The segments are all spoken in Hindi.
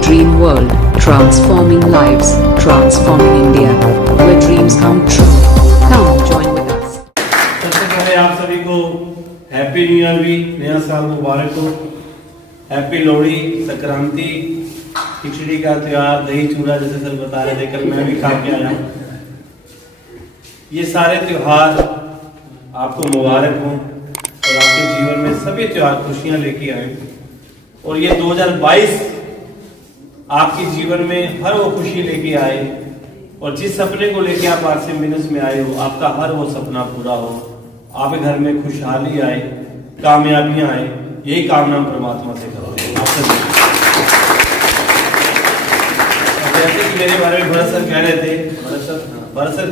dream world, transforming lives, transforming India, where dreams come true. Come join with us. सबसे पहले आप सभी को हैप्पी न्यू ईयर भी, नया साल मुबारक हो। हैप्पी लोहड़ी, संक्रांति, खिचड़ी का त्योहार, दही चूड़ा जैसे सर बता रहे थे, कल मैं भी खा के आया हूँ। ये सारे त्योहार आपको मुबारक हो और आपके जीवन में सभी त्योहार खुशियां लेके आए और ये 2022 आपके जीवन में हर वो खुशी लेके आए और जिस सपने को लेके आप आज से मिनस में आए हो, आपका हर वो सपना पूरा हो, आपके घर में खुशहाली आए, कामयाबियां आए, यही कामना हम परमात्मा से करते हैं। जैसे कि मेरे बारे में भरत सर कह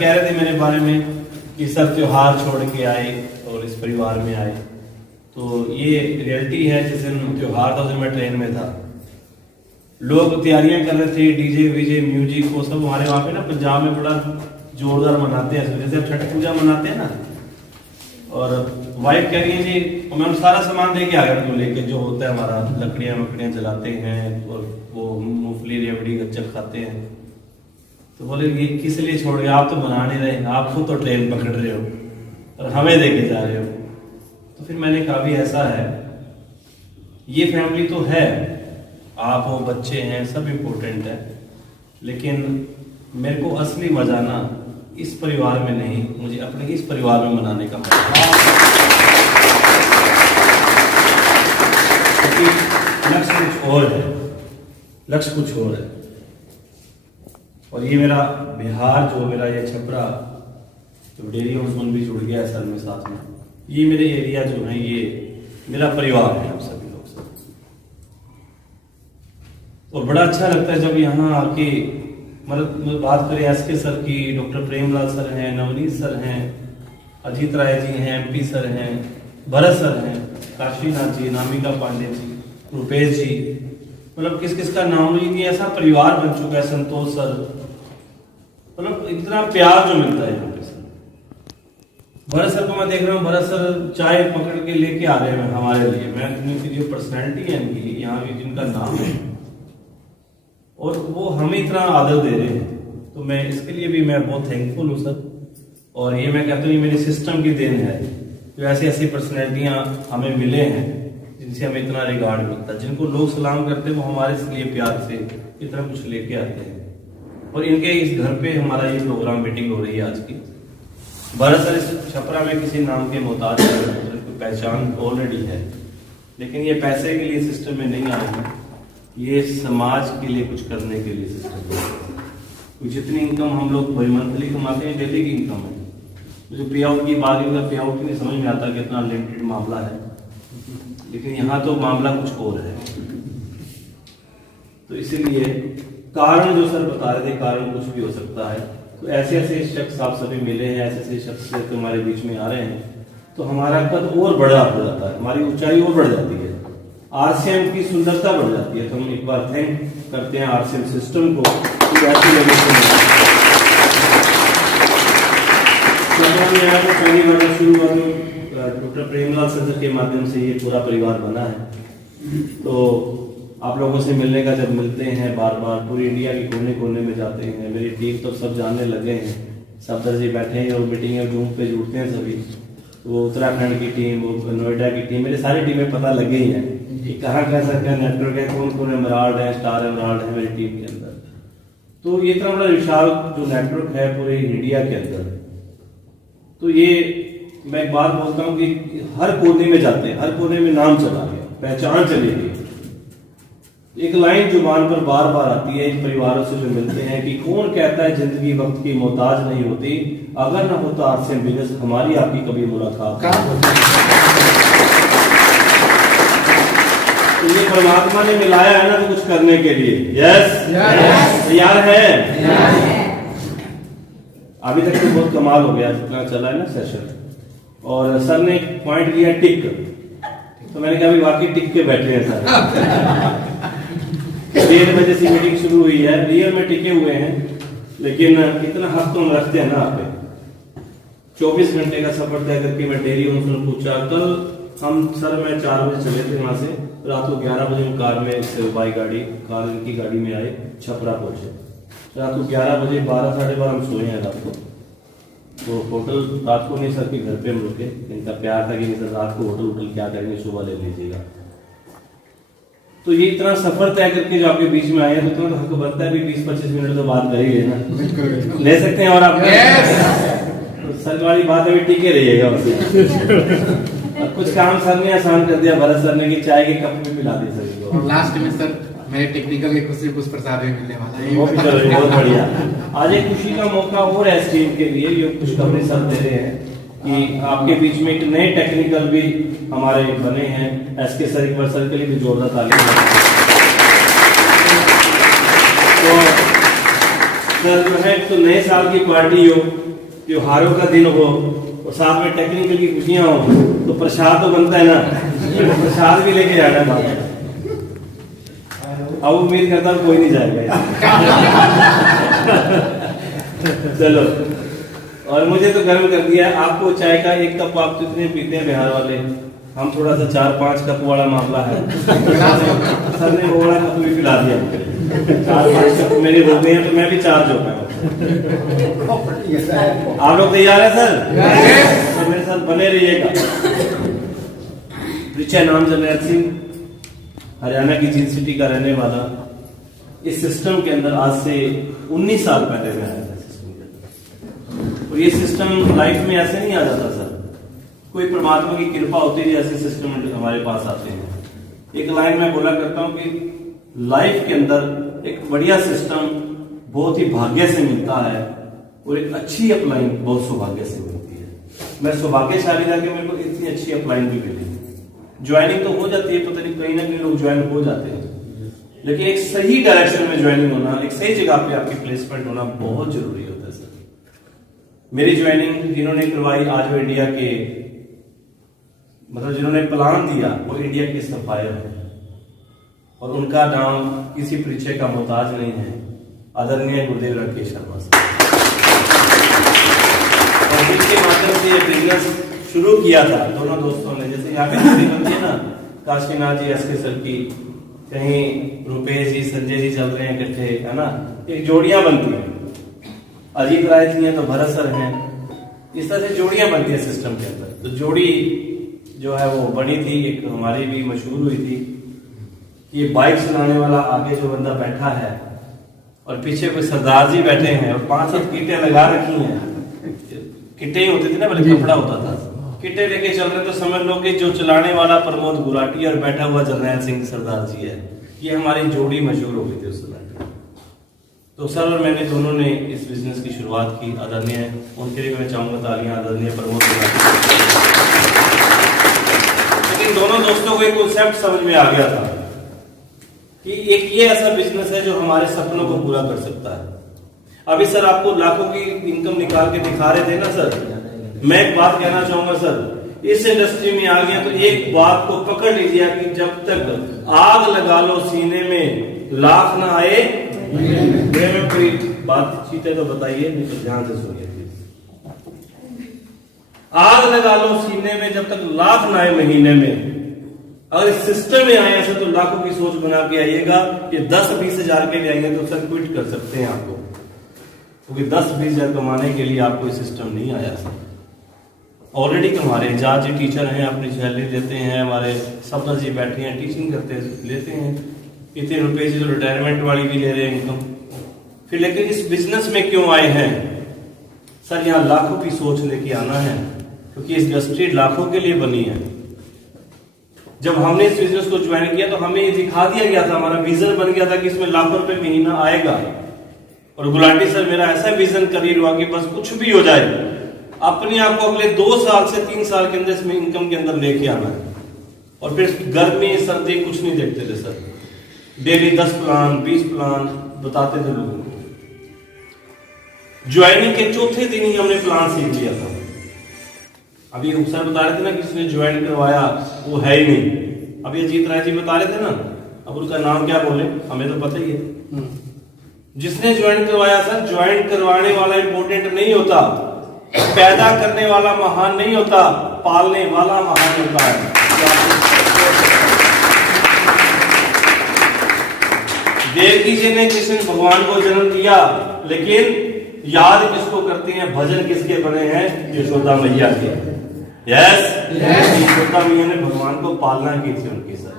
रहे थे मेरे बारे में कि सर त्योहार छोड़ के आए और इस परिवार में आए, तो ये रियलिटी है। जिस दिन त्योहार था उस दिन मैं ट्रेन में था, लोग तैयारियां कर रहे थे, डीजे वीजे म्यूजिक वो सब हमारे वहाँ पे ना पंजाब में बड़ा जोरदार मनाते हैं, जैसे अब छठ पूजा मनाते हैं ना। और वाइफ कह रही है जी, मैं सारा सामान दे के आ गया, लेके जो होता है हमारा, लकड़ियां जलाते हैं और वो मूंगफली रेवड़ी गच्चक खाते हैं। तो बोले ये किस लिए छोड़ गए, आप तो बना नहीं रहे, आप खुद तो ट्रेन पकड़ रहे हो और हमें देके जा रहे हो। तो फिर मैंने कहा भी ऐसा है, ये फैमिली तो है, आप हो, बच्चे हैं, सब इम्पोर्टेंट है, लेकिन मेरे को असली मजा ना इस परिवार में नहीं, मुझे अपने इस परिवार में मनाने का मजा। क्योंकि लक्ष्य कुछ और है, लक्ष्य कुछ और है। और ये मेरा बिहार जो मेरा ये छपरा जो डेयरी हाउस भी जुड़ गया है सर में साथ में, ये मेरे एरिया जो है ये मेरा परिवार है, हम सभी लोग सब। और बड़ा अच्छा लगता है जब यहाँ आके मतलब बात करें एसके सर की, डॉक्टर प्रेमलाल सर हैं, नवनीत सर हैं, अजीत राय जी हैं, एमपी सर हैं, भरत सर हैं, काशीनाथ जी, नामिका पांडे जी, रुपेश जी, मतलब किस किस का नाम नहीं, ऐसा परिवार बन चुका है। संतोष सर, मतलब इतना प्यार जो मिलता है यहाँ पे सर। भरत सर को मैं देख रहा हूँ, भरत सर चाय पकड़ के लेके आ रहे हैं हमारे लिए, मैं उनकी जो पर्सनैलिटी है इनकी यहाँ भी जिनका नाम है, और वो हमें इतना आदर दे रहे हैं, तो मैं इसके लिए भी मैं बहुत थैंकफुल हूँ सर। और ये मैं कहता हूँ ये मेरे सिस्टम की देन है, तो ऐसी ऐसी पर्सनैलिटियाँ हमें मिले हैं जिनसे हमें इतना रिगार्ड मिलता है, जिनको लोग सलाम करते हैं वो हमारे लिए प्यार से इतना कुछ लेके आते हैं। और इनके इस घर पे हमारा ये प्रोग्राम मीटिंग हो रही है आज की। भरत सर इस छपरा में किसी नाम के मोहताज है, पहचान ऑलरेडी है, लेकिन ये पैसे के लिए सिस्टम में नहीं आएगी, ये समाज के लिए कुछ करने के लिए सिस्टम है। जितनी इनकम हम लोग मंथली कमाते हैं, डेली की इनकम है, जो पे आउट की बात है, पे आउट नहीं समझ में आता कि इतना लिमिटेड मामला है, लेकिन यहाँ तो मामला कुछ और है। तो इसीलिए कारण जो सर बता रहे थे, कारण कुछ भी हो सकता है। तो ऐसे ऐसे शख्स आप सभी मिले हैं, ऐसे ऐसे शख्स तो हमारे बीच में आ रहे हैं, तो हमारा कद और बड़ा हो जाता है, हमारी ऊंचाई और बढ़ जाती है, आरसीएम की सुंदरता बढ़ जाती है। तो हम एक बार थैंक करते हैं आरसीएम सिस्टम को, ऐसी पहली बार शुरू हुआ तो डॉक्टर प्रेमलाल सर के माध्यम से ये पूरा परिवार बना है। तो आप लोगों से मिलने का जब मिलते हैं बार बार, पूरी इंडिया के कोने कोने में जाते हैं, मेरी टीम तो सब जानने लगे हैं, सब दर्जे बैठे हैं और मीटिंग जूम पे जुड़ते हैं सभी। वो उत्तराखंड की टीम, वो नोएडा की टीम, मेरी सारी टीमें पता लगे ही हैं कि कहाँ कैसा क्या नेटवर्क है, कौन कौन एमराल्ड है, स्टार एमराल्ड है मेरी टीम के अंदर। तो ये इतना बड़ा विशाल जो नेटवर्क है पूरे इंडिया के अंदर, तो ये मैं एक बात बोलता हूँ कि हर कोने में जाते हैं, हर कोने में नाम चला गया, पहचान चली गई। एक लाइन जुबान पर बार बार आती है इन परिवारों से जो मिलते हैं कि कौन कहता है जिंदगी वक्त की मोहताज नहीं होती, अगर ना होता आरसीएम बिजनेस हमारी आपकी कभी मुलाकात। तो ये परमात्मा ने मिलाया है ना तो कुछ करने के लिए। यस, तैयार है? अभी तक तो बहुत कमाल हो गया जितना चला है ना सेशन। और सर ने एक पॉइंट दिया टिक, तो मैंने कहा वाकई टिक के बैठे हैं सर। 1:30 बजे से मीटिंग शुरू हुई है, रियल में टिके हुए हैं, लेकिन इतना हक तो हम रखते हैं ना आप पे। 24 घंटे का सफर तय करके मैं डेयरी हाउस में पूछा, कल हम सर मैं 4 बजे चले थे वहां से, रात को 11 बजे कार में से बाई गाड़ी कार इनकी गाड़ी में आए, छपरा पहुंचे। रात को 11 बजे 12 साढ़े 12 हम सोए हैं रात को। तो होटल रात को नहीं सर के घर पे हम रुके। इनका प्यार था कि नहीं सर रात को होटल क्या करेंगे, सुबह ले लीजिएगा। तो ये इतना सफर तय करके जो आपके बीच में आए हैं, तो तुम्हें हक बनता है भी 20-25 मिनट तो बात कर ही है ना, ले सकते हैं। और आप तो सर वाली बात अभी टिके रहिएगा उससे। और कुछ काम सर ने आसान कर दिया, भरत सर ने कि चाय के कप में पिला दी सर को। और लास्ट में सर मेरे टेक्निकल के कुछ प्रसाद भी मिलने वाला है, वो भी चलो बहुत बढ़िया। आज एक खुशी का मौका और है टीम के लिए, ये खुशखबरी सर दे रहे हैं कि आपके बीच में एक नए टेक्निकल भी हमारे बने हैं। एसके सर एक बार सर के लिए भी जोरदार ताली। तो सर जो है तो नए साल की पार्टी हो, त्योहारों का दिन हो और साथ में टेक्निकल की खुशियां हो, तो प्रसाद तो बनता है ना, प्रसाद भी लेके जाना है। अब उम्मीद करता हूँ कोई नहीं जाएगा। चलो, और मुझे तो गर्व कर दिया। आपको चाय का 1 कप आप कितने पीते हैं बिहार वाले, हम थोड़ा सा 4-5 कप वाला मामला है। सर ने वो वाला कप भी पिला दिया, 4-5 कप मेरे हो गए हैं, तो मैं भी 4 जो पाऊँ। आप लोग तैयार है सर? तो मेरे साथ बने रहिएगा। रिचा नाम जरनैल सिंह, हरियाणा की जींद सिटी का रहने वाला। इस सिस्टम के अंदर आज से 19 साल पहले मैं आया था सिस्टम के अंदर। और ये सिस्टम लाइफ में ऐसे नहीं आ जाता सर, कोई परमात्मा की कृपा होती है ऐसे सिस्टम हमारे पास आते हैं। एक लाइन में बोला करता हूं कि लाइफ के अंदर एक बढ़िया सिस्टम बहुत ही भाग्य से मिलता है, और एक अच्छी अपलाइन बहुत सौभाग्य से मिलती है। मैं सौभाग्यशाली था कि मेरे को इतनी अच्छी अपलाइन भी मिली। ज्वाइनिंग तो हो जाती है, पता नहीं कहीं ना कहीं लोग ज्वाइन हो जाते हैं, लेकिन एक सही डायरेक्शन में ज्वाइनिंग होना, एक सही जगह पे आपकी प्लेसमेंट होना बहुत जरूरी होता है सर। मेरी ज्वाइनिंग जिन्होंने करवाई आज वो इंडिया के, मतलब जिन्होंने प्लान दिया वो इंडिया के सफायर है, और उनका नाम किसी परिचय का मोहताज नहीं है, आदरणीय गुरुदेव राकेश शर्मा साहब। और जिनके माध्यम से ये बिजनेस शुरू किया था दोनों दोस्तों ने, जैसे यहाँ पे जोड़ी बनती है ना, काशीनाथ जी एसके सर की, कहीं रुपेश जी संजय जी चल रहे हैं इकट्ठे, है ना, एक जोड़ियां बनती है। अजीत राय जी हैं तो भरत सर हैं, इस तरह से जोड़ियां बनती है सिस्टम के अंदर। तो जोड़ी जो है वो बनी थी, एक हमारी भी मशहूर हुई थी। ये बाइक चलाने वाला आगे जो बंदा बैठा है और पीछे कोई सरदार जी बैठे हैं और 5-7 कीटें लगा रखी हैं। किटे ही होती थी ना, बल्कि कपड़ा होता था। किटे लेके चल रहे तो समझ लो कि जो चलाने वाला प्रमोद गुराटी और बैठा हुआ जरनैल सिंह सरदार जी है। ये हमारी जोड़ी मशहूर हो गई थी उस समय। तो सर और मैंने दोनों ने इस बिजनेस की शुरुआत की। आदरणीय उनके लिए मैं चाहूंगा तालियां, आदरणीय प्रमोद गुराटी। लेकिन दोनों दोस्तों को एक कॉन्सेप्ट समझ में आ गया था कि एक ये ऐसा बिजनेस है जो हमारे सपनों को पूरा कर सकता है। अभी सर आपको लाखों की इनकम निकाल के दिखा रहे थे ना सर, मैं एक बात कहना चाहूंगा सर, इस इंडस्ट्री में आ गया तो एक बात को पकड़ लीजिए कि जब तक आग लगा लो सीने में लाख ना आए। पूरी बातचीत है तो बताइए, नहीं तो ध्यान से सुनिए। आग लगा लो सीने में जब तक लाख ना आए महीने में। अगर इस सिस्टम में आए ऐसे तो लाखों की सोच बना के आइएगा कि 10-20 हजार के लिए आएंगे तो सर क्विट कर सकते हैं आपको, क्योंकि 10-20 हजार कमाने के लिए आपको सिस्टम नहीं आया सर। ऑलरेडी हमारे जज जी टीचर हैं, अपनी सैलरी लेते हैं, हमारे सफदर जी बैठे हैं टीचिंग करते हैं, लेते हैं इतने रुपए से, तो रिटायरमेंट वाली भी ले रहे हैं इनकम। फिर लेकिन इस बिजनेस में क्यों आए हैं सर? यहाँ लाखों की सोच लेके आना है, क्योंकि इस इंडस्ट्री लाखों के लिए बनी है। जब हमने इस बिजनेस को ज्वाइन किया तो हमें ये दिखा दिया गया था, हमारा विजन बन गया था कि इसमें लाखों रुपए महीना आएगा। और गुलाटी सर मेरा ऐसा विजन क्रिएट हुआ कि बस कुछ भी हो जाए, अपने आप को अगले 2 साल से 3 साल के अंदर इसमें इनकम के अंदर लेके आना है। और फिर गर्मी सर्दी कुछ नहीं देखते थे सर, डेली 10 प्लान 20 प्लान बताते थे लोगों को। ज्वाइनिंग के चौथे दिन ही हमने प्लान सीख लिया था। अभी सर बता रहे थे ना, किसने ज्वाइन करवाया वो है ही नहीं। अभी अजीत राय जी बता रहे थे ना, अब उनका नाम क्या बोले हमें तो पता ही है। जिसने ज्वाइन करवाया सर, ज्वाइन करवाने वाला इंपॉर्टेंट नहीं होता, पैदा करने वाला महान नहीं होता, पालने वाला महान होता है। देवकी जी ने कृष्ण भगवान को जन्म दिया, लेकिन याद किसको करते हैं, भजन किसके बने हैं, यशोदा मैया के। यस, यशोदा मैया ने भगवान को पालना की थी उनकी। सर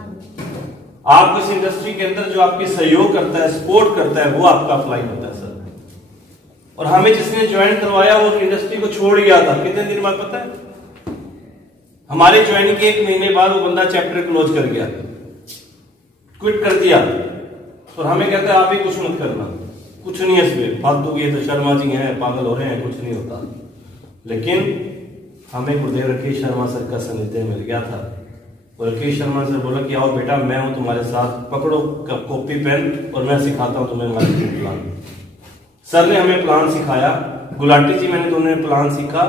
आप किस इंडस्ट्री के अंदर जो आपकी सहयोग करता है, सपोर्ट करता है, वो आपका अप्लाई होता है सर। और हमें जिसने ज्वाइन करवाया वो इंडस्ट्री को छोड़ गया था, कितने दिन बाद पता है, हमारे ज्वाइनिंग के 1 महीने बाद वो बंदा चैप्टर क्लोज कर गया, क्विट कर दिया। और हमें कहता है आप ही कुछ मत करना, कुछ नहीं है इसमें, फालतू की, तो शर्मा जी हैं, पागल हो रहे हैं, कुछ नहीं होता। लेकिन हमें गुरुदेव राकेश शर्मा सर का सानिध्य मिल गया था। और राकेश शर्मा सर बोला कि आओ बेटा, मैं हूं तुम्हारे साथ, पकड़ो कॉपी पेन और मैं सिखाता हूं तुम्हें मार्केटिंग प्लान। सर ने हमें प्लान सिखाया, गुलाटी जी मैंने दोनों ने प्लान सीखा।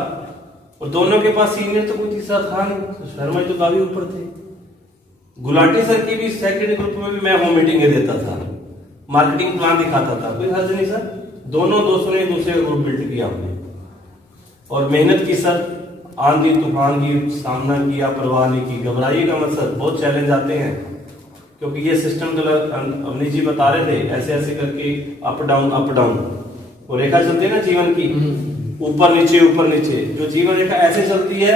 और दोनों के पास सीनियर तो कोई तीसरा था नहीं, शर्मा जी तो काफी ऊपर थे। गुलाटी सर की भी सेकेंड ग्रुप में भी मैं होम मीटिंगें देता था, मार्केटिंग प्लान दिखाता था, कोई हर्ज नहीं सर। दोनों दोस्तों ने दूसरे का ग्रुप बिल्ड किया हमने, और मेहनत की सर, आंधी तूफान की सामना किया, परवाह नहीं की। घबराइएगा मत सर, बहुत चैलेंज आते हैं, क्योंकि ये सिस्टम तो अवनीश जी बता रहे थे, ऐसे ऐसे करके अप डाउन वो रेखा चलती है ना जीवन की, ऊपर नीचे। जो जीवन रेखा ऐसे चलती है,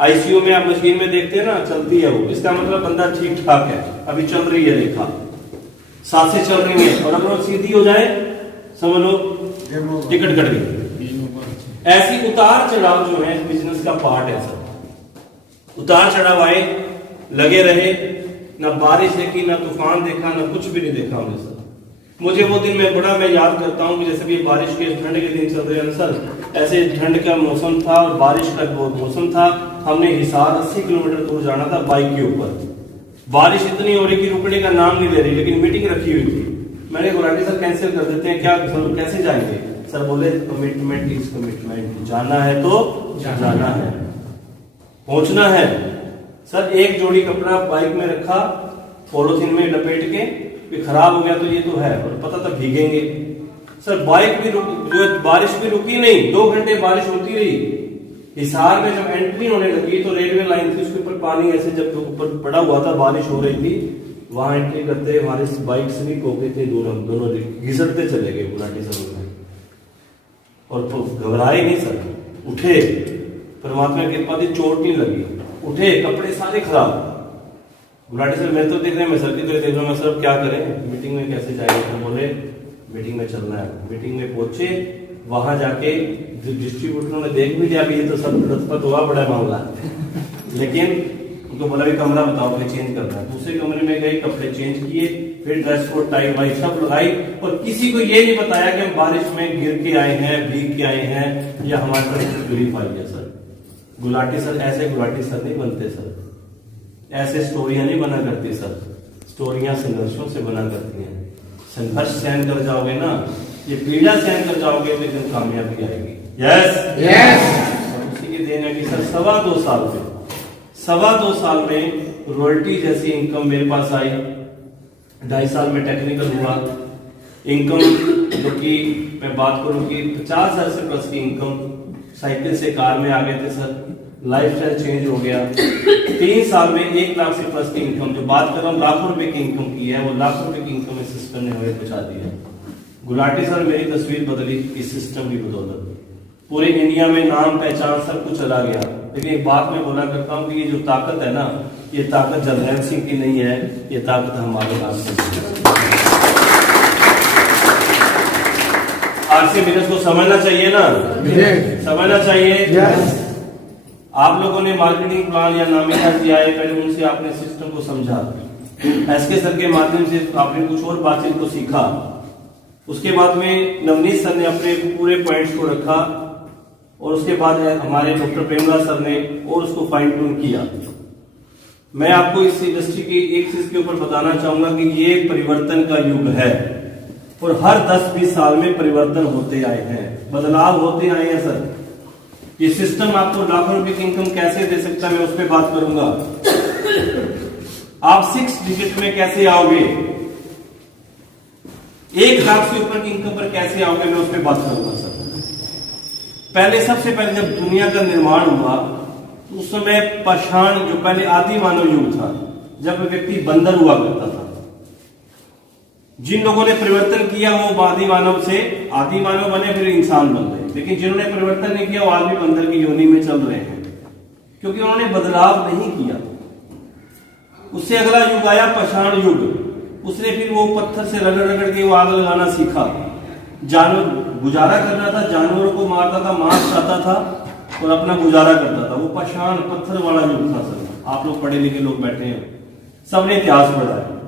आईसीयू में आप मशीन में देखते हैं ना, चलती है वो, इसका मतलब बंदा ठीक ठाक है, अभी चल रही है रेखा, सांसें चल रही है। और अगर वो सीधी हो जाए समझ लो टिकट कट गई। ऐसी उतार चढ़ाव जो है बिजनेस का पार्ट है सर। उतार चढ़ाव आए, लगे रहे, ना बारिश देखी, ना तूफान देखा, ना कुछ भी नहीं देखा हमने सर। मुझे वो दिन मैं याद करता हूँ कि जैसे भी बारिश के ठंड के दिन चल रहे हैं सर, ऐसे ठंड का मौसम था और बारिश का मौसम था। हमने हिसार 80 किलोमीटर दूर जाना था बाइक के ऊपर। बारिश इतनी हो रही कि रुकने का नाम नहीं ले रही, लेकिन मीटिंग रखी हुई थी। मैंने गुलाटी सर कैंसिल कर देते हैं क्या, कैसे जाएंगे सर? बोले कमिटमेंट इज कमिटमेंट, जाना है तो जाना है, पहुंचना है सर। एक जोड़ी कपड़ा बाइक में रखा, पॉलिथीन में लपेट के, खराब हो गया तो ये तो है, और पता था भीगेंगे सर। बाइक भी जो बारिश भी रुकी नहीं, 2 घंटे बारिश होती रही। हिसार में जब एंट्री होने लगी तो रेलवे लाइन थी, उसके ऊपर पानी ऐसे जब ऊपर पड़ा हुआ था, बारिश हो रही थी, वहां एंट्री करते हमारे बाइक स्लिप हो गई थी, दोनों घिसटते चले गए गुलाटी सर में। और तो घबराए नहीं सर, उठे, परमात्मा की कृपा थी, चोट नहीं लगी, उठे, कपड़े सारे खराब। गुलाटी सर मैं तो देख रहे हैं, मैं सर की तरह देख रहा हूँ, मैं सर क्या करें, मीटिंग में कैसे जाएंगे? तो बोले मीटिंग में चलना है। मीटिंग में पहुंचे, वहां जाके डिस्ट्रीब्यूटरों ने देख भी लिया, ये तो सब लथपथ हुआ, बड़ा मामला। लेकिन उनको बोला भी कमरा बताओ, फिर चेंज करना है। दूसरे कमरे में गए, कपड़े चेंज किए, फिर ड्रेस कोड, टाई वाई सब लगाई, और किसी को ये नहीं बताया कि हम बारिश में गिर के आए हैं, भीग के आए हैं, या हमारे तरफ तकलीफ आई है सर। गुलाटी सर ऐसे गुलाटी सर नहीं बनते सर, ऐसे स्टोरियां नहीं बना करती सर। स्टोरियां संघर्षों से बना करती हैं। संघर्ष सहन कर जाओगे ना, ये पीड़ा सहन कर जाओगे तो एकदम कामयाबी आएगी। यस और उसी की देन है कि सर 2.5 साल में रॉयल्टी जैसी इनकम मेरे पास आई। 2.5 साल में टेक्निकल हुआ, इनकम जो कि मैं बात करूं कि 50,000 से प्लस की इनकम, साइकिल से कार में आ गए थे सर, लाइफस्टाइल चेंज हो गया। 3 साल में 1 लाख से प्लस की इनकम, जो बात कर रहा हूँ लाखों रुपए की इनकम की है, वो लाखों रुपए की इनकम इस सिस्टम ने हमें पहुंचा दी है। गुलाटी सर मेरी तस्वीर बदली इस सिस्टम की बदौलत। पूरे इंडिया में नाम पहचान सब कुछ चला गया। लेकिन एक बात मैं बोला करता हूँ कि ये जो ताकत है ना, ये ताकत जरनैल सिंह की नहीं है, ये ताकत हमारे नाम से। आरसी बिजनेस को समझना चाहिए ना, समझना चाहिए। आप लोगों ने मार्केटिंग प्लान या नामिका दिया है, पहले उनसे आपने सिस्टम को समझा, एसके सर के माध्यम से आपने कुछ और बातचीत को सीखा। उसके बाद में नवनीत सर ने अपने पूरे पॉइंट्स को रखा, और उसके बाद हमारे डॉक्टर प्रेमलाल सर ने और उसको फाइन ट्यून किया। मैं आपको इस इंडस्ट्री की एक चीज के ऊपर बताना चाहूंगा कि ये परिवर्तन का युग है, और हर 10-20 साल में परिवर्तन होते आए हैं, बदलाव होते आए हैं सर। ये सिस्टम आपको लाखों रुपए की इनकम कैसे दे सकता है, मैं उस पर बात करूंगा। आप 6 डिजिट में कैसे आओगे, 1 लाख से ऊपर की इनकम पर कैसे आओगे, मैं उस पर बात करूंगा सर। पहले सबसे पहले जब दुनिया का निर्माण हुआ, उस समय पाषाण, जो पहले आदि मानव युग था, जब व्यक्ति बंदर हुआ करता था, जिन लोगों ने परिवर्तन किया वो आदि मानव से आदि मानव बने, फिर इंसान बन गए। लेकिन जिन्होंने परिवर्तन नहीं किया वो आज भी बंदर की योनि में चल रहे हैं, क्योंकि उन्होंने बदलाव नहीं किया। उससे अगला युग आया पाषाण युग। उसने फिर वो पत्थर से रगड़ रगड़ के वो आग लगाना सीखा। जानवर गुजारा करना था, जानवरों को मारता था, मांस खाता था और अपना गुजारा करता था। वो पाषाण पत्थर वाला युग था सर। आप लोग पढ़े लिखे लोग बैठे हैं, सबने इतिहास पढ़ा है।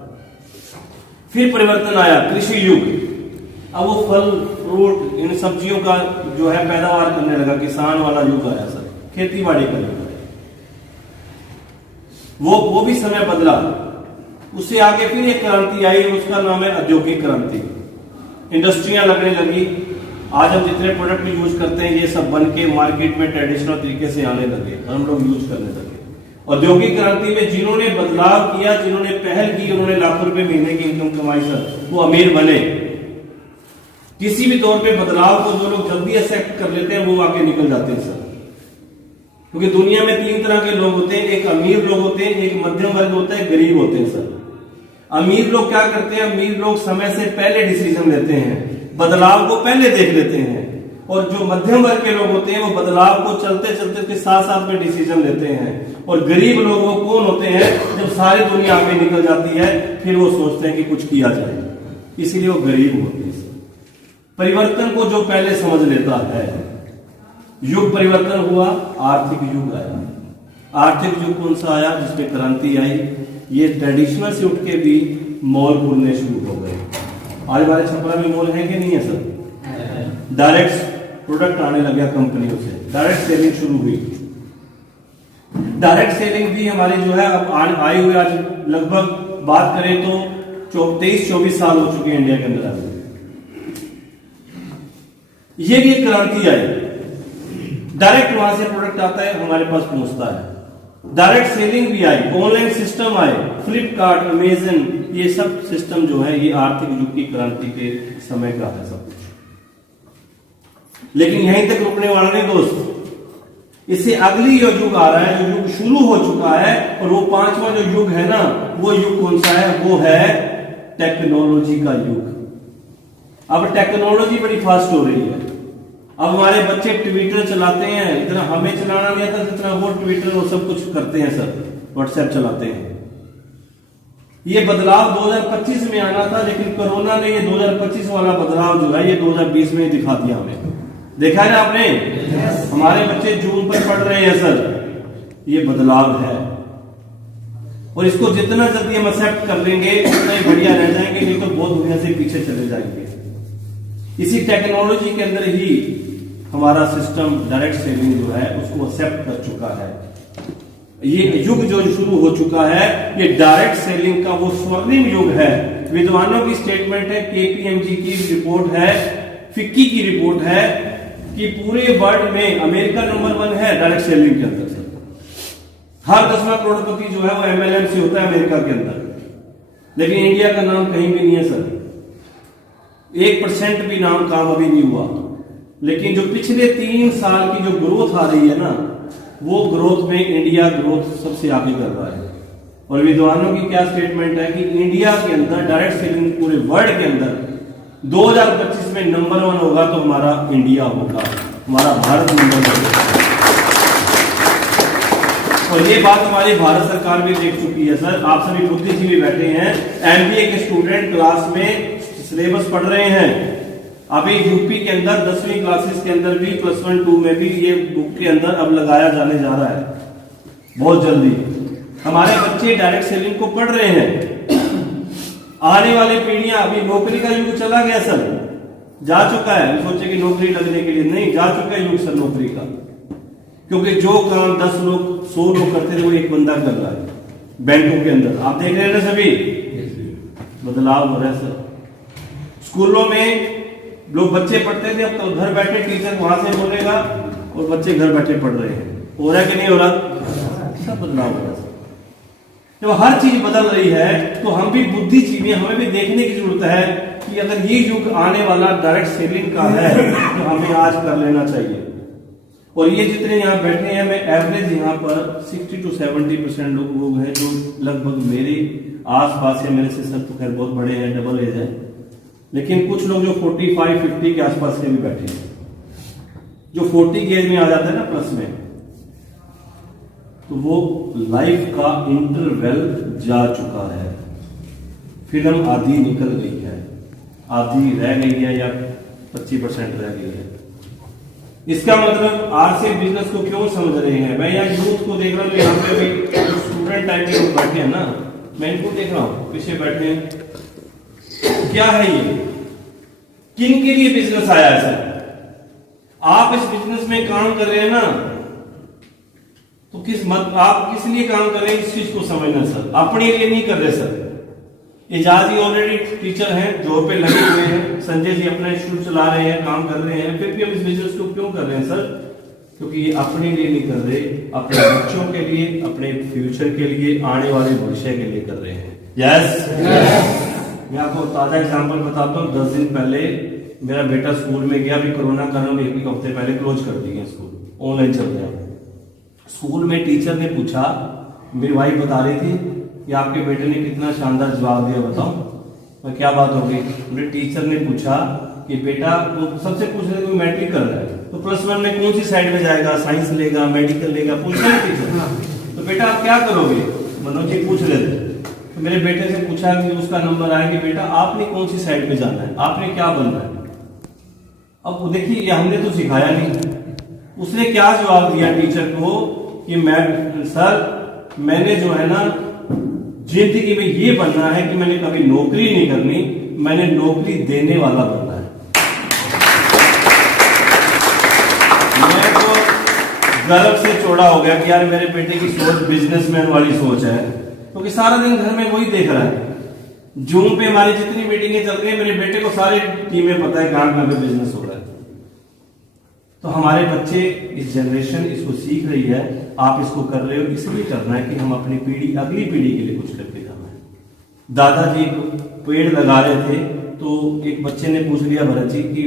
फिर परिवर्तन आया कृषि युग। अब वो फल फ्रूट इन सब्जियों का जो है पैदावार करने लगा, किसान वाला युग आया सर, खेती बाड़ी का युग। वो भी समय बदला। उससे आगे फिर एक क्रांति आई, उसका नाम है औद्योगिक क्रांति। इंडस्ट्रियां लगने लगी। आज हम जितने प्रोडक्ट यूज करते हैं ये सब बन के मार्केट में ट्रेडिशनल तरीके से आने लगे, हम लोग यूज करने लगे। औद्योगिक क्रांति में जिन्होंने बदलाव किया, जिन्होंने पहल की, उन्होंने लाखों रुपए महीने की इनकम कमाई सर, वो अमीर बने। किसी भी तौर पे बदलाव को जो लोग जल्दी एक्सेप्ट कर लेते हैं वो आगे निकल जाते हैं सर। क्योंकि दुनिया में 3 तरह के लोग होते हैं, एक अमीर लोग होते हैं, एक मध्यम वर्ग होता है, गरीब होते हैं सर। अमीर लोग क्या करते हैं, अमीर लोग समय से पहले डिसीजन लेते हैं, बदलाव को पहले देख लेते हैं। और जो मध्यम वर्ग के लोग होते हैं वो बदलाव को चलते चलते के साथ साथ में डिसीजन लेते हैं। और गरीब लोग वो कौन होते हैं, जब सारी दुनिया आगे निकल जाती है फिर वो सोचते हैं कि कुछ किया जाए, इसीलिए वो गरीब होते हैं। परिवर्तन को जो पहले समझ लेता है, युग परिवर्तन हुआ, आर्थिक युग आया। आर्थिक युग कौन सा आया, जिसमें क्रांति आई। ये ट्रेडिशनल से उठ के भी मॉल खुलने शुरू हो गए। आज हमारे छपरा में मॉल है कि नहीं है सर? डायरेक्ट प्रोडक्ट आने लगा कंपनियों से, डायरेक्ट सेलिंग शुरू हुई। डायरेक्ट सेलिंग भी हमारी जो है अब आई हुई, आज लगभग बात करें तो 23-24 साल हो चुके हैं इंडिया के अंदर। ये भी एक क्रांति आई। डायरेक्ट वहां से प्रोडक्ट आता है, हमारे पास पहुंचता है। डायरेक्ट सेलिंग भी आई, ऑनलाइन सिस्टम आए, फ्लिपकार्ट, अमेजन, ये सब सिस्टम जो है ये आर्थिक युग की क्रांति के समय का है सब। लेकिन यहीं तक रुकने वाला नहीं दोस्त, इससे अगली जो युग आ रहा है, जो युग शुरू हो चुका है, और वो 5वां जो युग है ना, वो युग कौन सा है, वो है टेक्नोलॉजी का युग। अब टेक्नोलॉजी बड़ी फास्ट हो रही है। अब हमारे बच्चे ट्विटर चलाते हैं, इतना हमें चलाना नहीं आता जितना वो ट्विटर और सब कुछ करते हैं सर, व्हाट्सएप चलाते हैं। ये बदलाव 2025 में आना था, लेकिन कोरोना ने ये 2025 वाला बदलाव जो है ये 2020 में दिखा दिया हमें। देखा है ना आपने? हमारे बच्चे जून पर पढ़ रहे हैं सर, ये बदलाव है। और इसको जितना जल्दी हम एक्सेप्ट कर लेंगे उतना ही बढ़िया रह जाएंगे, नहीं तो बहुत दुनिया से पीछे चले जाएंगे। इसी टेक्नोलॉजी के अंदर ही हमारा सिस्टम डायरेक्ट सेलिंग जो है उसको एक्सेप्ट कर चुका है। ये युग जो शुरू हो चुका है, ये डायरेक्ट सेलिंग का वो स्वर्णिम युग है। विद्वानों की स्टेटमेंट है, केपीएमजी की रिपोर्ट है, फिक्की की रिपोर्ट है कि पूरे वर्ल्ड में अमेरिका नंबर 1 है डायरेक्ट सेलिंग के अंदर। हर 10वां करोड़पति जो है वो एमएलएम से होता है अमेरिका के अंदर, लेकिन इंडिया का नाम कहीं भी नहीं है सर। 1% भी नाम काम अभी नहीं हुआ। लेकिन जो पिछले 3 साल की जो ग्रोथ आ रही है ना, वो ग्रोथ में इंडिया ग्रोथ सबसे आगे कर रहा है। और विद्वानों की क्या स्टेटमेंट है कि इंडिया के अंदर डायरेक्ट सेलिंग पूरे वर्ल्ड के अंदर 2025 में नंबर 1 होगा तो हमारा इंडिया होगा, हमारा भारत नंबर 1 होगा। और ये बात हमारी भारत सरकार भी देख चुकी है सर। आप सभी बुद्धिजीवी बैठे हैं, एमबीए के स्टूडेंट क्लास में सिलेबस पढ़ रहे हैं। अभी यूपी के अंदर 10वीं क्लासेस के अंदर भी +1 2 में भी ये बुक के अंदर अब लगाया जाने जा रहा है बहुत जल्दी। हमारे बच्चे डायरेक्ट सेलिंग को पढ़ रहे हैं। आने वाली पीढ़ियां, अभी नौकरी का युग चला गया सर, जा चुका है। सोचे कि नौकरी लगने के लिए नहीं, जा चुका है युग सर नौकरी का। क्योंकि जो काम 10 लोग 100 लोग करते थे वो एक बंदा कर रहा है बैंकों के अंदर। आप देख रहे हैं ना सभी, बदलाव हो रहा है सर। स्कूलों में लोग बच्चे पढ़ते थे, अब तो घर बैठे टीचर वहां से बोलेगा और बच्चे घर बैठे पढ़ रहे हैं। हो रहा है कि नहीं हो रहा? सब बदलाव हो रहा है। जब हर चीज बदल रही है तो हम भी बुद्धिजीवी, हमें भी देखने की जरूरत है कि अगर ये युग आने वाला डायरेक्ट सेलिंग का है तो हमें आज कर लेना चाहिए। और ये जितने यहाँ बैठे हैं, मैं एवरेज यहाँ पर 60 to 70% लोग हैं जो लगभग मेरी आस पास है मेरे से सर तो खैर बहुत बड़े हैं, डबल एज है, लेकिन कुछ लोग जो 45-50 के आसपास के भी बैठे हैं, जो 40 की एज में आ जाता है ना प्लस में, तो वो लाइफ का इंटरवल जा चुका है, फिल्म आधी निकल गई है, आधी रह गई है या 25% रह गई है। इसका मतलब आरसीएम बिजनेस को क्यों समझ रहे हैं? मैं यहाँ यूथ को देख रहा हूँ, यहाँ पे भी स्टूडेंट टाइप के लोग बैठे हैं ना, मैं इनको देख रहा हूँ पीछे बैठे हैं। क्या है ये? किन के लिए बिजनेस आया है सर? आप इस बिजनेस में काम कर रहे हैं ना, तो आप किस लिए काम कर रहे हैं इस चीज को समझना सर, अपने लिए नहीं कर रहे सर। एजाज जी ऑलरेडी टीचर हैं, जॉब पे लगे हुए हैं, संजय जी अपना इंस्टीट्यूट चला रहे हैं, काम कर रहे हैं, फिर भी हम इस बिजनेस को क्यों कर रहे हैं सर? क्योंकि ये अपने लिए नहीं कर रहे, अपने बच्चों के लिए, अपने फ्यूचर के लिए, आने वाले भविष्य के लिए कर रहे हैं। यस मैं आपको ताजा एग्जांपल बताता हूँ। 10 दिन पहले मेरा बेटा स्कूल में गया, अभी कोरोना कारण एक हफ्ते पहले क्लोज कर दिए स्कूल, ऑनलाइन चल रहा है। स्कूल में टीचर ने पूछा, मेरी वाइफ बता रही थी कि आपके बेटे ने कितना शानदार जवाब दिया, बताओ। मैं क्या बात हो गई? मेरे टीचर ने पूछा कि बेटा, वो सबसे पूछ रहे थे मैट्रिक कर रहा है तो +1 में कौन सी साइड में जाएगा, साइंस लेगा, मेडिकल लेगा, पूछ रहे टीचर। तो बेटा आप क्या करोगे? मनोज जी पूछ रहे थे। तो मेरे बेटे से पूछा कि उसका नंबर आया कि बेटा आपने कौन सी साइड में जाना है, आपने क्या बनना है? अब देखिए ये हमने तो सिखाया नहीं, उसने क्या जवाब दिया टीचर को कि मैं सर मैंने जो है ना जिंदगी में ये बनना है कि मैंने कभी नौकरी नहीं करनी, मैंने नौकरी देने वाला बनना है। मैं तो गर्व से चौड़ा हो गया कि यार मेरे बेटे की सोच बिजनेसमैन वाली सोच है, क्योंकि सारा दिन घर में वही देख रहा है। जूम पे हमारी जितनी मीटिंगें चल रही है, मेरे बेटे को सारी टीमें पता है कहां पे बिजनेस हो रहा है। तो हमारे बच्चे, इस जनरेशन इसको सीख रही है, आप इसको कर रहे हो, इसलिए करना है कि हम अपनी पीढ़ी, अगली पीढ़ी के लिए कुछ करके जाना है। दादाजी पेड़ लगा रहे थे तो एक बच्चे ने पूछ लिया भरत जी कि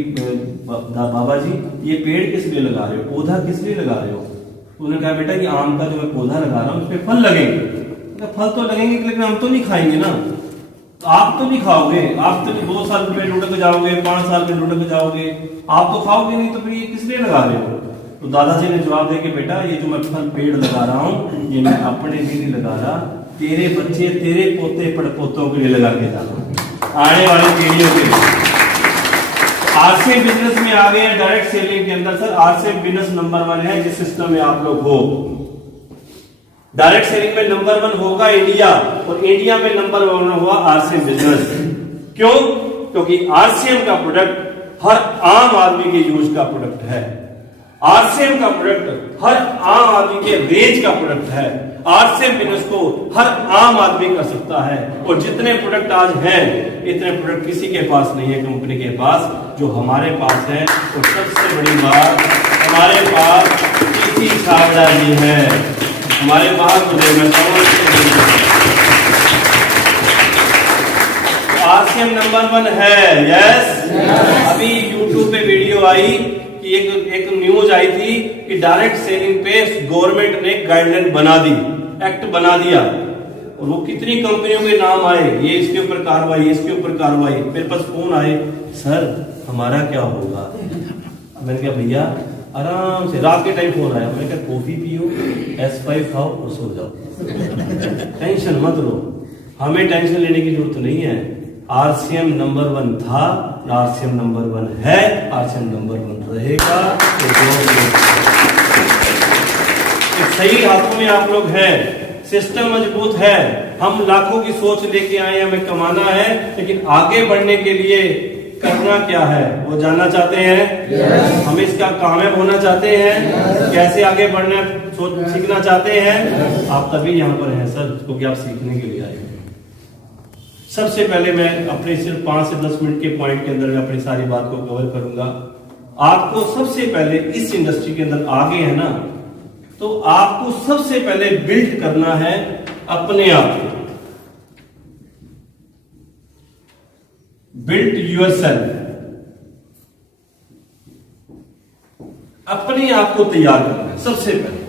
बाबा जी ये पेड़ किस लिए लगा रहे हो, पौधा किस लिए लगा रहे हो? तो उन्होंने कहा बेटा ये आम का जो मैं पौधा लगा रहा हूँ उसमें फल लगेंगे। फल तो लगेंगे लेकिन हम तो नहीं खाएंगे ना, आप तो नहीं खाओगे, आप तो 2 साल में लुढ़क जाओगे, 5 साल में लुढ़क जाओगे, आप तो खाओगे नहीं, तो फिर ये किस लिए लगा रहे हो? तो दादाजी ने जवाब दिया कि बेटा ये जो मैं फल पेड़ लगा रहा हूँ ये मैं अपने लिए नहीं लगा रहा, तेरे बच्चे, तेरे पोते पड़पोतों के लिए लगा के जा रहा हूँ, आने वाली पीढ़ियों के लिए। आरसीएम बिजनेस में आ गए हैं, डायरेक्ट सेलिंग के अंदर सर आरसीएम बिजनेस नंबर 1 है जिस सिस्टम में आप लोग हो। डायरेक्ट सेलिंग में नंबर 1 होगा इंडिया, और इंडिया में नंबर 1 हुआ आरसीएम बिजनेस। क्यों? क्योंकि आरसीएम का प्रोडक्ट हर आम आदमी के यूज का प्रोडक्ट है, आरसीएम का प्रोडक्ट हर आम आदमी के रेंज का प्रोडक्ट है। आरसीएम बिजनेस को हर आम आदमी कर सकता है, और जितने प्रोडक्ट आज हैं इतने प्रोडक्ट किसी के पास नहीं है कंपनी के पास, जो हमारे पास है। और सबसे बड़ी बात, हमारे पास किसी छावड़ा जी है, हमारे पास आरसीएम नंबर 1 है। यस अभी YouTube पे वीडियो आई कि एक न्यूज आई थी कि डायरेक्ट सेलिंग पे गवर्नमेंट ने गाइडलाइन बना दी, एक्ट बना दिया, और वो कितनी कंपनियों के नाम आए, ये इसके ऊपर कार्रवाई, इसके ऊपर कार्रवाई। मेरे पास फोन आए, सर हमारा क्या होगा? मैंने कहा भैया आराम से, रात के टाइम फोन आया, मैंने कहा कॉफी पियो, S5 खाओ और सो जाओ, टेंशन मत लो। हमें टेंशन लेने की जरूरत नहीं है। आरसीएम नंबर 1 था, आरसीएम नंबर 1 है, आरसीएम नंबर 1 रहेगा। तो सही हाथों में आप लोग हैं, सिस्टम मजबूत है, हम लाखों की सोच लेके आए, हमें कमाना है, लेकिन आगे बढ़ने के लिए करना क्या है वो जानना चाहते हैं। हम इसका कामयाब होना चाहते हैं, कैसे आगे बढ़ना सीखना चाहते हैं। आप तभी यहाँ पर हैं सर, क्योंकि आप सीखने के लिए आए हैं। सबसे पहले मैं अपने सिर्फ 5 से 10 मिनट के पॉइंट के अंदर मैं अपनी सारी बात को कवर करूंगा। आपको सबसे पहले इस इंडस्ट्री के अंदर आगे है ना, तो आपको सबसे पहले बिल्ड करना है अपने आप को। बिल्ड योरसेल्फ, अपने आप को तैयार करना है सबसे पहले।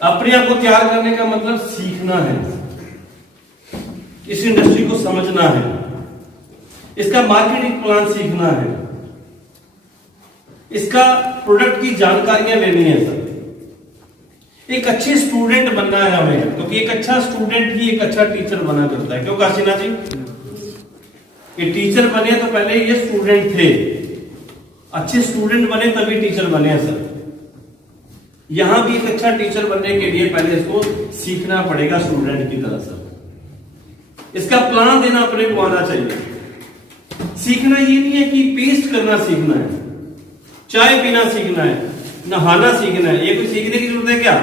अपने आप को तैयार करने का मतलब सीखना सीखना है, इस इंडस्ट्री को समझना है, इसका मार्केटिंग प्लान सीखना है, इसका प्रोडक्ट की जानकारियां लेनी है सर। एक अच्छे स्टूडेंट बनना है हमें, क्योंकि एक अच्छा स्टूडेंट ही एक अच्छा टीचर बना करता है। क्यों काशीनाथ जी? ये टीचर बने तो पहले ये स्टूडेंट थे, अच्छे स्टूडेंट बने तभी टीचर बने हैं सर। यहां भी एक अच्छा टीचर बनने के लिए पहले इसको सीखना पड़ेगा स्टूडेंट की तरह सर। इसका प्लान देना अपने को आना चाहिए। सीखना ये नहीं है कि पेस्ट करना सीखना है, चाय पीना सीखना है, नहाना सीखना है, ये कोई सीखने की जरूरत है क्या?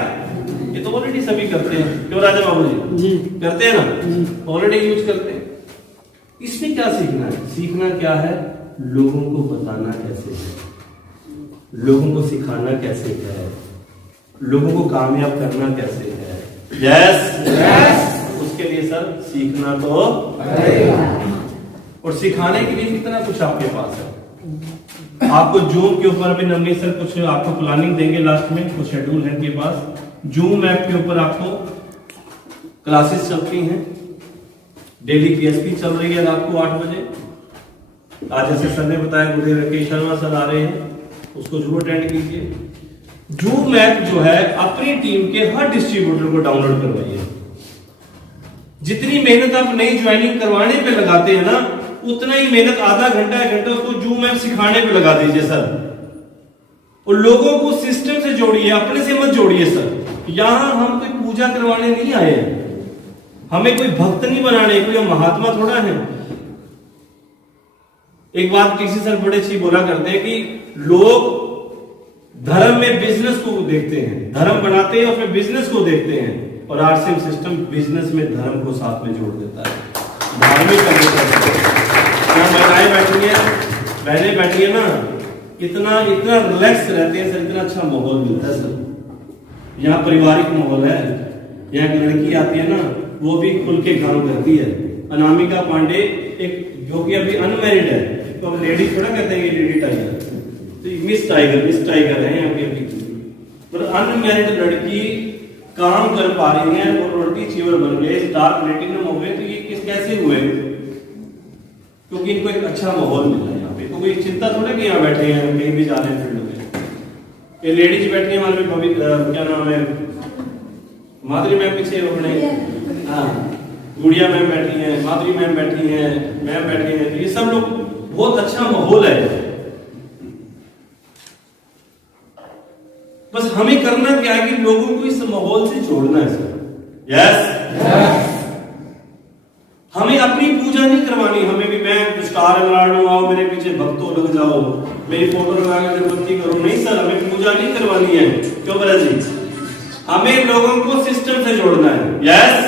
ये तो ऑलरेडी सभी करते हैं। क्यों राजा बाबू जी? करते हैं ना, ऑलरेडी यूज करते हैं। इसमें क्या सीखना है? सीखना क्या है? लोगों को बताना कैसे है, लोगों को सिखाना कैसे है, लोगों को कामयाब करना कैसे है। यस, उसके लिए सर सीखना तो, और सिखाने के लिए कितना कुछ आपके पास है। आपको जूम के ऊपर भी नवनीत सर कुछ आपको प्लानिंग देंगे, लास्ट में कुछ शेड्यूल है इनके पास। जूम ऐप के ऊपर आपको क्लासेस चलती हैं, डेली पीएसपी चल रही है रात को 8 बजे। आज जैसे सर ने बताया गुरुदेव राकेश शर्मा सर आ रहे हैं, उसको जरूर अटेंड कीजिए। जूम ऐप जो है अपनी टीम के हर डिस्ट्रीब्यूटर को डाउनलोड करवाइए। जितनी मेहनत आप नई ज्वाइनिंग करवाने पे लगाते हैं ना, उतना ही मेहनत आधा घंटा 1 घंटा उसको जूम ऐप सिखाने पे लगा दीजिए सर। और लोगों को सिस्टम से जोड़िए, अपने से मत जोड़िए सर। यहां हम कोई पूजा करवाने नहीं आए हैं, हमें कोई भक्त नहीं बनाने, कोई हम महात्मा थोड़ा है। एक बात टीसी सर बड़े अच्छी बोला करते हैं कि लोग धर्म में बिजनेस को देखते हैं, धर्म बनाते हैं और फिर बिजनेस को देखते हैं, और आरसीएम सिस्टम बिजनेस में धर्म को साथ में जोड़ देता है, धार्मिक कर देता है। महिलाएं बैठी है, बहनें बैठी है ना, इतना इतना रिलैक्स रहते हैं सर, इतना अच्छा माहौल मिलता है सर। यहाँ पारिवारिक माहौल है। यहाँ एक लड़की आती है ना, वो भी खुल के काम करती है। अनामिका पांडे एक जो कि अभी अनमैरिड है, तो लेडी थोड़ा कहते हैं लेडी टाइगर, तो मिस टाइगर है यहाँ की, पर अनमैरिड लड़की काम कर पा रही है, और रोटी चीवर बन गए, स्टार प्लेटिनम हो गए। तो ये कैसे हुए? क्योंकि इनको एक अच्छा माहौल मिला है यहाँ पे। तो कोई चिंता थोड़ा कि यहाँ बैठे हैं कहीं भी जा रहे हैं फील्ड में। ये लेडीज बैठी है हमारे में, क्या नाम है, माधुरी मैम पीछे अपने, हाँ गुड़िया मैम बैठी है, माधुरी मैम बैठी है, मैम बैठी है। तो ये सब लोग, बहुत अच्छा माहौल है। बस हमें करना क्या है कि लोगों को इस माहौल से जोड़ना है सर। यस, हमें अपनी पूजा नहीं करवानी। हमें भी मैं स्टार लगा आओ मेरे पीछे भक्तों लग जाओ, मेरी फोटो लगा के अगरबत्ती करो, नहीं सर, हमें पूजा नहीं करवानी है। क्यों भरत जी? हमें लोगों को सिस्टम से जोड़ना है। यस,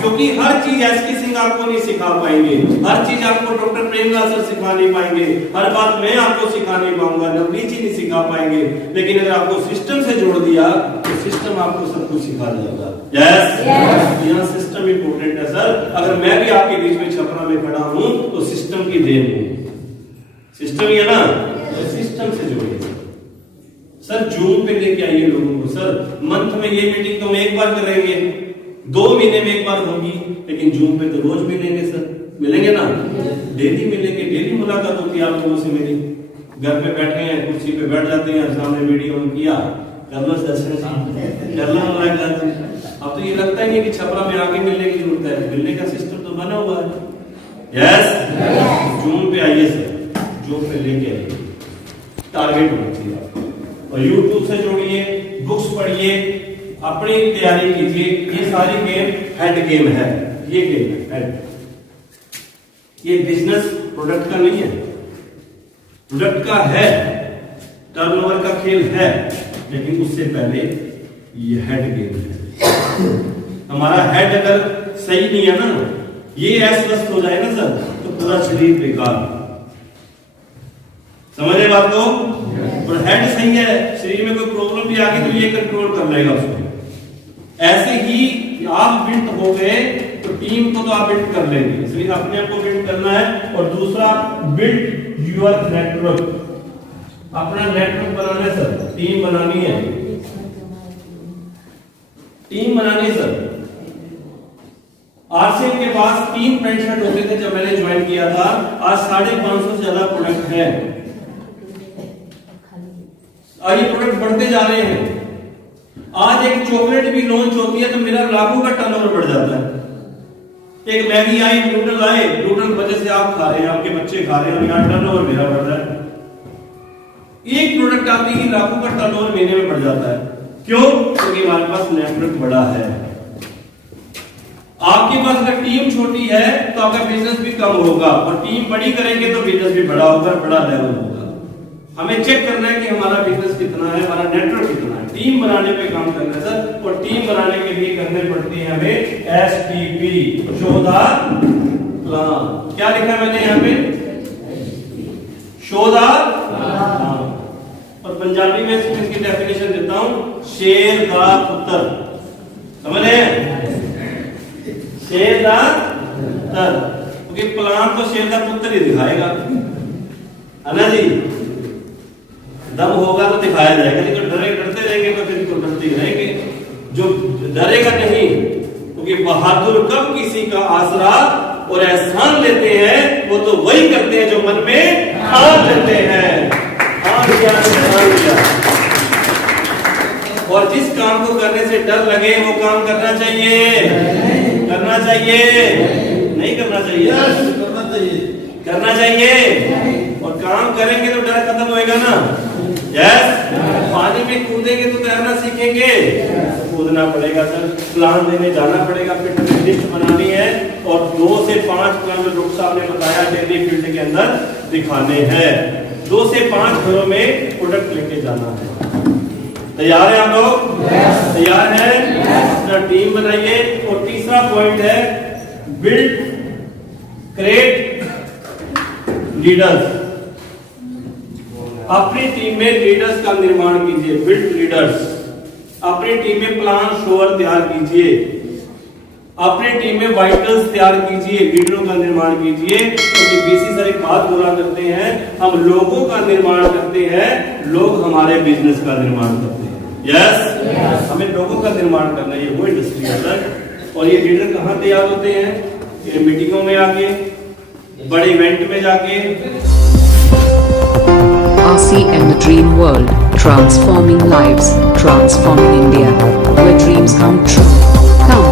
क्योंकि हर चीज एसके सिंह आपको नहीं सिखा पाएंगे, हर चीज आपको डॉक्टर प्रेमलाल सर सिखा नहीं पाएंगे, हर बात मैं आपको सिखा नहीं पाऊंगा, नवनीत जी नहीं सिखा पाएंगे। लेकिन अगर आपको सिस्टम से जोड़ दिया तो सिस्टम आपको सब कुछ सिखा देगा। यस, यहाँ सिस्टम इंपोर्टेंट है सर। अगर मैं भी आपके बीच में छपरा में खड़ा हूं तो सिस्टम की देन हूं, सिस्टम ही है ना, तो सिस्टम से जोड़िए सर। जूम पे लेके आइए लोगों को सर। मंथ में ये मीटिंग तो हम एक बार करेंगे, 2 महीने में एक बार होगी, लेकिन जूम पे तो रोज मिलेंगे सर, मिलेंगे ना, डेली मिलेंगे, डेली मुलाकात होती है आप लोगों से मेरी। घर पे बैठे हैं, कुर्सी पे बैठ जाते हैं, सामने वीडियो ऑन किया, कर लो दर्शन, कर लो मुलाकात। अब तो ये लगता ही नहीं कि छपरा में आके मिलने की जरूरत है, मिलने का सिस्टम तो बना हुआ है। यस, जूम पे आइए सर, जूम पे लेके आइए, टारगेट होना चाहिए आपको। और YouTube से जोड़िए, बुक्स पढ़िए, अपनी तैयारी कीजिए। ये सारी गेम हेड गेम है, ये गेम है हेड। ये बिजनेस प्रोडक्ट का नहीं है, प्रोडक्ट का है, टर्नओवर का खेल है, लेकिन उससे पहले ये हेड गेम है। हमारा हेड अगर सही नहीं है ना, ये अस्वस्थ हो जाए ना सर, तो पूरा शरीर बेकार। समझ रहे बात को? और हेड सही है, शरीर में कोई प्रॉब्लम भी आ गई तो ये कंट्रोल कर लेगा उसको। ऐसे ही आप बिल्ड हो गए तो टीम को तो आप बिल्ड कर लेंगे, इसलिए अपने आप को बिल्ड करना है। और दूसरा, बिल्ड यूर नेटवर्क, अपना नेटवर्क बनाना है सर, टीम बनानी है, टीम बनानी है सर। आरसीएम के पास 3 पैंट शर्ट होते थे जब मैंने ज्वाइन किया था, आज 550 से ज्यादा प्रोडक्ट है। और ये प्रोडक्ट बढ़ते जा रहे हैं। आज एक चॉकलेट भी लॉन्च होती है तो मेरा लाखों का टर्नओवर बढ़ जाता है। एक मैगी आई, नूडल आए, नूडल वजह से आप खा रहे हैं, आपके बच्चे खा रहे हैं, और यहाँ टर्नओवर मेरा बढ़ रहा है। एक प्रोडक्ट आती ही लाखों का टर्नओवर महीने में बढ़ जाता है। क्यों? क्योंकि हमारे पास नेटवर्क बड़ा है। आपके पास अगर टीम छोटी है तो आपका बिजनेस भी कम होगा, और टीम बड़ी करेंगे तो बिजनेस भी बड़ा होगा, बड़ा लेवल होगा। हमें चेक करना है कि हमारा बिजनेस कितना है, हमारा नेटवर्क कितना है। टीम बनाने पे काम करना है सर, और टीम बनाने के लिए करने पड़ती है हमें STP, शो द प्लान। क्या लिखा है मैंने यहाँ पे? Show the plan. और पंजाबी में इसकी डेफिनेशन देता हूं, शेर का पुत्र। समझ रहे हैं? शेर का पुत्र, क्योंकि प्लान तो शेर का पुत्र ही दिखाएगा, है ना जी। दम होगा तो दिखाया जाएगा, नहीं तो डरते रहेंगे तो फिर तो डरते ही रहेंगे। जो डरेगा नहीं, क्योंकि बहादुर कब किसी का आसरा और एहसान लेते हैं, वो तो वही करते हैं जो मन में ठान लेते हैं। ठान लिया। और जिस काम को करने से डर लगे वो काम करना चाहिए, करना चाहिए, नहीं करना चाहिए, करना चाहिए। और काम करेंगे तो डर खत्म होएगा ना। यस, पानी में कूदेंगे तो तैरना सीखेंगे, कूदना पड़ेगा सर, प्लान देने जाना पड़ेगा, फिटनेस लिस्ट बनानी है, और 2 से 5 प्लान जो डॉक्टर साहब ने बताया डेली फील्ड के अंदर दिखाने हैं। 2 से 5 घरों में प्रोडक्ट लेके जाना है। तैयार है आप लोग? तैयार है? अपना टीम बनाइए। और तीसरा पॉइंट है बिल्ड क्रिएट लीडर्स। अपनी टीम में लीडर्स का निर्माण कीजिए, बिल्ड लीडर्स। अपनी टीम में प्लान शोअर तैयार कीजिए, अपनी टीम में वाइटल्स तैयार कीजिए, लीडरों का निर्माण कीजिए। क्योंकि बीसी सर एक बात बोला करते हैं, हम लोगों का निर्माण करते हैं, लोग हमारे बिजनेस का निर्माण करते हैं। यस, हमें लोगों का निर्माण करना है, ये वो इंडस्ट्री है सर। और ये लीडर कहाँ तैयार होते हैं? ये मीटिंगों में आके, बड़े इवेंट में जाके। RCM The Dream World, transforming lives, transforming India, where dreams come true. Come